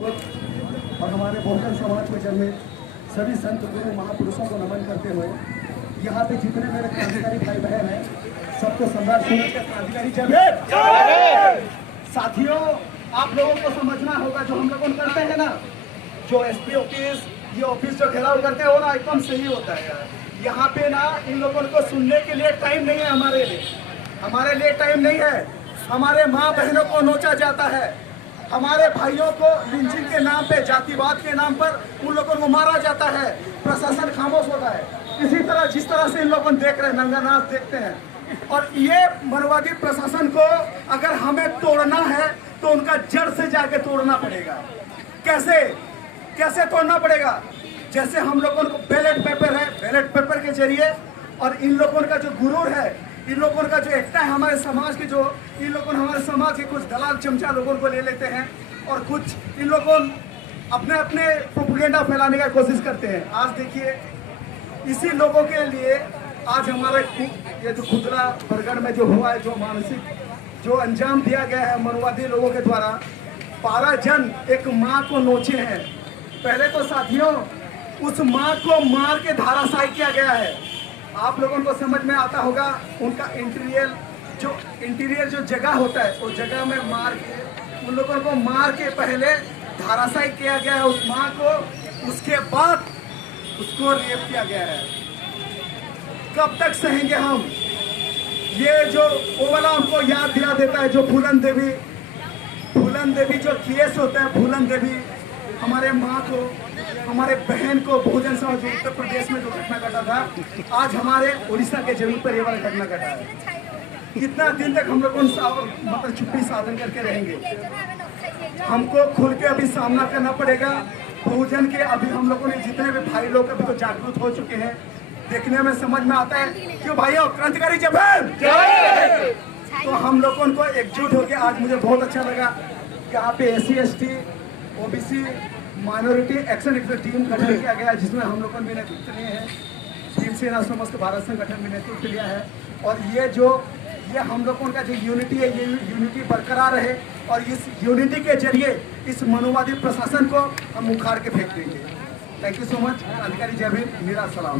और हमारे बहुजन समाज में जन्मे सभी संत गुरु महापुरुषों को नमन करते हुए यहाँ पे जितने मेरे क्रांतिकारी भाई बहन हैं सबको सम्राट सूरज का क्रांतिकारी जय। साथियों, आप लोगों को समझना होगा जो हम लोग करते हैं ना, जो एसपी ऑफिस ये ऑफिस जो घेराव करते हो ना, एकदम सही होता है यार। यहाँ पे ना इन लोगों को सुनने के लिए टाइम नहीं है, हमारे लिए टाइम नहीं है। हमारे माँ बहनों को नोचा जाता है, हमारे भाइयों को लिंचिंग के नाम पे, जातिवाद के नाम पर उन लोगों को मारा जाता है, प्रशासन खामोश होता है। इसी तरह जिस तरह से इन लोगों देख रहे हैं, नंगा नाच देखते हैं। और ये मनवादी प्रशासन को अगर हमें तोड़ना है तो उनका जड़ से जाके तोड़ना पड़ेगा। कैसे कैसे तोड़ना पड़ेगा? जैसे हम लोगों को बैलेट पेपर है, बैलेट पेपर के जरिए, और इन लोगों का जो गुरूर है, इन लोगों का जो एकता है हमारे समाज के, जो इन लोगों हमारे समाज के कुछ दलाल चमचा लोगों को ले लेते हैं और कुछ इन लोगों अपने अपने प्रोपेगेंडा फैलाने का कोशिश करते हैं। आज देखिए, इसी लोगों के लिए आज हमारे ये जो खुदरा बरगढ़ में जो हुआ है, जो मानसिक जो अंजाम दिया गया है मनवादी लोगों के द्वारा, 12 जन एक माँ को नोचे हैं। पहले तो साथियों, उस माँ को मार के धाराशायी किया गया है। आप लोगों को समझ में आता होगा, उनका इंटीरियर जो जगह होता है, उस जगह में मार के उन लोगों को मार के पहले धाराशायी किया गया है उस माँ को, उसके बाद उसको रेप किया गया है। कब तक सहेंगे हम? ये जो वो वाला हमको याद दिला देता है, जो फूलन देवी जो केस होता है, फूलन देवी हमारे माँ को, हमारे बहन को बहुजन समाज उत्तर प्रदेश में जो घटना घटा था, आज हमारे उड़ीसा के जमीन पर ये वाला घटना घटा है। कितना दिन तक हम लोग मतलब चुप्पी साधन करके रहेंगे? हमको खुल के अभी सामना करना पड़ेगा। बहुजन के अभी हम लोगों ने जितने भी भाई लोग अभी तो जागरूक हो चुके हैं, देखने में समझ में आता है। क्यों भाइयों, क्रांतिकारी जय। तो हम लोगों को एकजुट होकर आज मुझे बहुत अच्छा लगा। यहाँ पे SC ST OBC minority action team गठन किया गया, जिसमें हम लोगों ने नेतृत्व लिए हैं। शिवसेना समस्त भारत संगठन में नेतृत्व लिया है। और ये हम लोगों का जो यूनिटी है, ये यूनिटी बरकरार रहे, और इस यूनिटी के जरिए इस मनोवादी प्रशासन को हम उखाड़ के फेंक देंगे। Thank you so much. क्रांतिकारी जय भीम, मेरा सलाम।